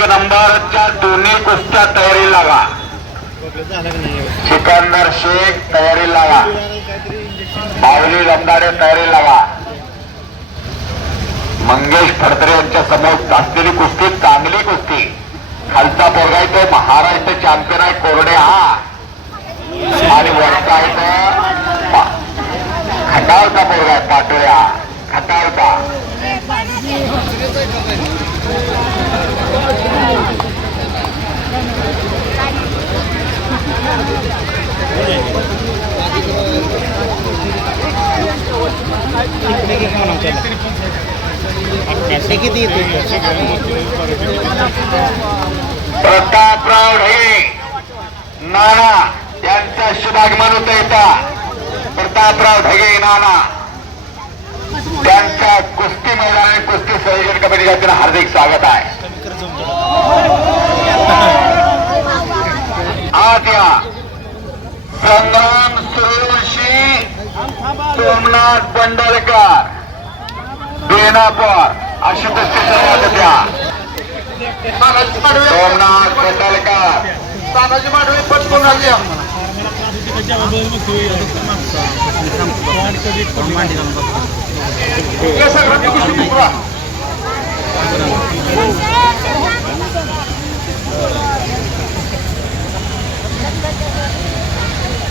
एक नंबरच्या दोन्ही कुस्त्या तयारी लागा. सिकंदर शेख तयारी लागा. बावली लंबाडे तयारी लावा मंगेश फडतरे यांच्या समोर असलेली कुस्ती चांगली कुस्ती. खालचा पोरगा आहे तो महाराष्ट्र चॅम्पियन आहे कोरडे हा. आणि वरचा आहे तो खटावचा पोरगा आहे पाटोळ्या खटावचा किती प्रतापराव ढे नाना यांचा शुभागमन होत येता प्रतापराव ढगे नाना. त्यांच्या कुस्ती मैदान आणि कुस्ती संयोजन कमिटीच्या हार्दिक स्वागत आहे. संग्राम सुरेशी सोमनाथ पंडलकर। बेनापुर अशुभ सोमनाथ पंडलकर।